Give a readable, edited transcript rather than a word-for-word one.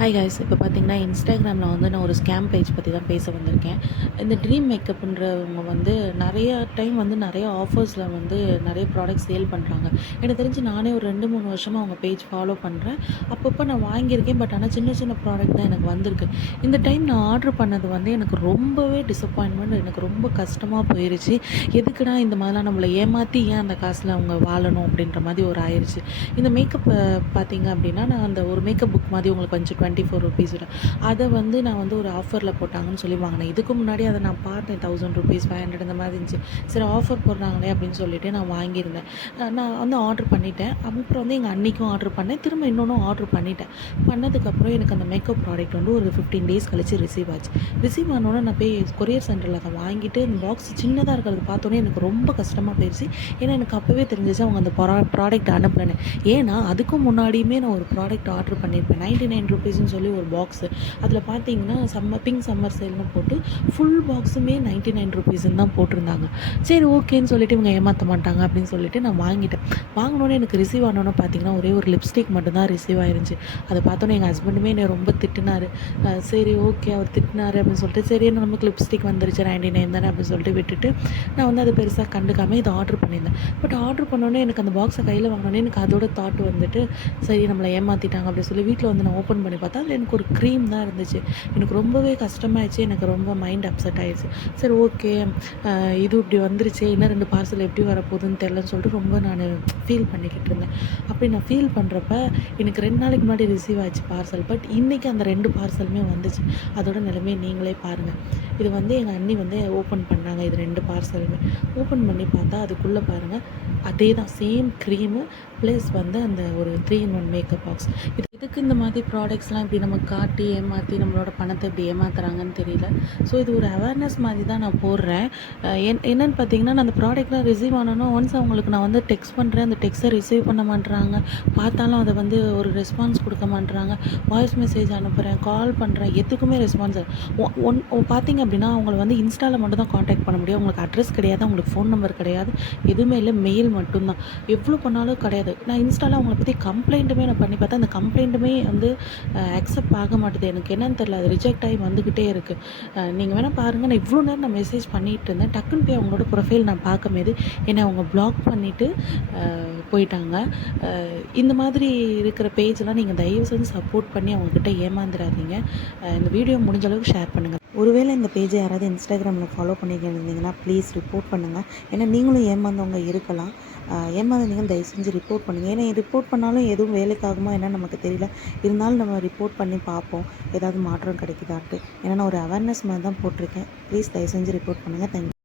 Hi guys, இப்போ பார்த்தீங்கன்னா இன்ஸ்டாகிராமில் வந்து நான் ஒரு ஸ்கேம் பேஜ் பற்றி தான் பேச வந்திருக்கேன். இந்த ட்ரீம் மேக்கப்ன்றவங்க வந்து நிறைய டைம் வந்து நிறைய ஆஃபர்ஸில் வந்து நிறைய ப்ராடக்ட் சேல் பண்ணுறாங்க. எனக்கு தெரிஞ்சு நானே ஒரு 2-3 வருஷமாக அவங்க பேஜ் ஃபாலோ பண்ணுறேன். அப்பப்போ நான் வாங்கியிருக்கேன். பட் ஆனால் சின்ன சின்ன ப்ராடக்ட் தான் எனக்கு வந்திருக்கு. இந்த டைம் நான் ஆர்டர் பண்ணது வந்து எனக்கு ரொம்பவே டிசப்பாயின்மெண்ட், எனக்கு ரொம்ப கஷ்டமாக போயிருச்சு. எதுக்குடா இந்த மாதிரிலாம் நம்மளை ஏமாற்றி ஏன் அந்த காசில் அவங்க வாழணும் அப்படின்ற மாதிரி ஒரு ஆயிடுச்சு. இந்த மேக்கப் பார்த்தீங்க அப்படின்னா, நான் அந்த ஒரு மேக்கப் புக் மாதிரி உங்களுக்கு வந்து ₹24 அதை வந்து நான் வந்து ஒரு ஆஃபரில் போட்டாங்கன்னு சொல்லி வாங்கினேன். இதுக்கு முன்னாடி அதை நான் பார்த்தேன், ₹1000 500 இந்த மாதிரி இருந்துச்சு. சரி, ஆஃபர் போடுறாங்களே அப்படின்னு சொல்லிட்டு நான் வாங்கியிருந்தேன். நான் வந்து ஆர்டர் பண்ணிட்டேன். அப்புறம் வந்து எங்கள் அன்னிக்கும் ஆர்டர் பண்ணேன். திரும்ப இன்னொன்றும் ஆர்டர் பண்ணிட்டேன். பண்ணதுக்கப்புறம் எனக்கு அந்த மேக்கப் ப்ராடக்ட் வந்து ஒரு 15 டேஸ் கழிச்சு ரிசீவ் ஆச்சு. ரிசீவ் ஆனோடனே நான் போய் கொரியர் சென்டரில் அதை வாங்கிட்டு இந்த பாக்ஸ் சின்னதாக இருக்கிறது பார்த்தோன்னே எனக்கு ரொம்ப கஷ்டமாக போயிடுச்சு. ஏன்னா எனக்கு அப்போவே தெரிஞ்சிச்சு அவங்க அந்த ப்ராடக்ட் அனுப்பலன்னு. ஏன்னா அதுக்கும் முன்னாடியுமே நான் ஒரு ப்ராடக்ட் ஆர்டர் பண்ணியிருப்பேன். ₹99 சொல்லி ஒரு பாக்ஸு. அதில் பார்த்தீங்கன்னா பிங்க் சம்மர் சேல்னு போட்டு ஃபுல் பாக்ஸுமே ₹99 தான் போட்டிருந்தாங்க. சரி, ஓகேன்னு சொல்லிட்டு இவங்க ஏமாற்ற மாட்டாங்க அப்படின்னு சொல்லிட்டு நான் வாங்கிட்டேன். வாங்கினோன்னே எனக்கு ரிசீவ் ஆனோன்னு பார்த்தீங்கன்னா ஒரே ஒரு லிப்ஸ்டிக் மட்டும்தான் ரிசீவ் ஆயிருந்துச்சு. அதை பார்த்தோன்னே எங்கள் ஹஸ்பண்டுமே என்னை ரொம்ப திட்டினார். சரி, ஓகே, அவர் திட்டினார் அப்படின்னு சொல்லிட்டு சரி நமக்கு லிப்ஸ்டிக் வந்துருச்சு 99 தானே அப்படின்னு சொல்லிட்டு விட்டுட்டு நான் வந்து அதை பெருசாக கண்டுக்காமல் இதை ஆர்டர் பண்ணியிருந்தேன். பட் ஆர்டர் பண்ணோன்னே எனக்கு அந்த பாக்ஸை கையில் வாங்கினோன்னே எனக்கு அதோட தாட் வந்துட்டு சரி நம்மளை ஏமாற்றிட்டாங்க அப்படின்னு சொல்லி வீட்டில் வந்து நான் ஓப்பன் பண்ணி பார்த்தா அதில் எனக்கு ஒரு க்ரீம் தான் இருந்துச்சு. எனக்கு ரொம்பவே கஷ்டமாயிடுச்சு. எனக்கு ரொம்ப மைண்ட் அப்செட் ஆயிடுச்சு. சரி, ஓகே, இது இப்படி வந்துருச்சு, இன்னும் 2 பார்சல் எப்படி வரப்போகுதுன்னு தெரிலன்னு சொல்லிட்டு ரொம்ப நான் ஃபீல் பண்ணிக்கிட்டு இருந்தேன். அப்படி நான் ஃபீல் பண்ணுறப்ப எனக்கு 2 நாளைக்கு முன்னாடி ரிசீவ் ஆச்சு பார்சல். பட் இன்றைக்கி அந்த 2 பார்சலுமே வந்துச்சு. அதோட நிலைமையை நீங்களே பாருங்கள். இது வந்து எங்கள் அண்ணி வந்து ஓப்பன் பண்ணாங்க. இது 2 பார்சலுமே ஓப்பன் பண்ணி பார்த்தா அதுக்குள்ளே பாருங்கள், அதே தான் சேம் க்ரீமு ப்ளஸ் வந்து அந்த ஒரு 3-in-1 மேக்கப் பாக்ஸ். எதுக்கு இந்த மாதிரி ப்ராடக்ட்ஸ்லாம் இப்படி நம்ம காட்டி ஏமாற்றி நம்மளோட பணத்தை இப்படி ஏமாத்துறாங்கன்னு தெரியல. ஸோ இது ஒரு அவேர்னஸ் மாதிரி தான் நான் போடுறேன். என்னென்னு பார்த்தீங்கன்னா, நான் அந்த ப்ராடக்ட்லாம் ரிசீவ் ஆனோன்னா ஒன்ஸ் அவங்களுக்கு நான் வந்து டெக்ஸ்ட் பண்ணுறேன். அந்த டெக்ஸ்ட்டை ரிசீவ் பண்ண மாட்றாங்க. பார்த்தாலும் அதை வந்து ஒரு ரெஸ்பான்ஸ் கொடுக்க மாட்றாங்க. வாய்ஸ் மெசேஜ் அனுப்புகிறேன், கால் பண்ணுறேன், எதுக்குமே ரெஸ்பான்ஸ். பார்த்தீங்க அப்படின்னா அவங்கள வந்து இன்ஸ்டாவில் மட்டும் தான் காண்டாக்ட் பண்ண முடியும். அவங்களுக்கு அட்ரஸ் கிடையாது, அவங்களுக்கு ஃபோன் நம்பர் கிடையாது, எதுவுமே இல்லை, மெயில் மட்டும்தான். எவ்வளோ பண்ணாலும் கிடையாது. நான் இன்ஸ்டாவில் அவங்கள பற்றி கம்ப்ளைண்ட்டுமே நான் பண்ணி பார்த்தேன். அந்த கம்ப்ளைண்ட்டுமே வந்து அக்செப்ட் ஆக மாட்டுது. எனக்கு என்னன்னு தெரியல, அது ரிஜெக்ட் ஆகி வந்துக்கிட்டே இருக்குது. நீங்கள் வேணால் பாருங்கள், நான் இவ்வளோ நேரம் நான் மெசேஜ் பண்ணிகிட்டு இருந்தேன். டக்குன்னு போய் அவங்களோட ப்ரொஃபைல் நான் பார்க்கும்போது என்னை அவங்க பிளாக் பண்ணிவிட்டு போயிட்டாங்க. இந்த மாதிரி இருக்கிற பேஜெலாம் நீங்கள் தயவு செஞ்சு சப்போர்ட் பண்ணி அவங்கக்கிட்ட ஏமாந்துடாதீங்க. இந்த வீடியோ முடிஞ்ச அளவுக்கு ஷேர் பண்ணுங்கள். ஒருவேளை இந்த பேஜை யாராவது இன்ஸ்டாகிராமில் ஃபாலோ பண்ணியிருந்தீங்கன்னா ப்ளீஸ் ரிப்போர்ட் பண்ணுங்கள். ஏன்னா நீங்களும் ஏமாந்தவங்க இருக்கலாம். ஏமாந்தீங்கன்னு தயவு செஞ்சு ரிப்போர்ட் பண்ணுங்கள். ஏன்னா ரிப்போர்ட் பண்ணாலும் எதுவும் வேலைக்காகுமா என்னன்னு நமக்கு தெரியல. இருந்தாலும் நம்ம ரிப்போர்ட் பண்ணி பார்ப்போம் ஏதாவது மாற்றம் கிடைக்குதான்ட்டு. ஏன்னா நான் ஒரு அவேர்னஸ் மாதிரி தான் போட்டிருக்கேன். ப்ளீஸ் தயவு செஞ்சு ரிப்போர்ட் பண்ணுங்கள். தேங்க்யூ.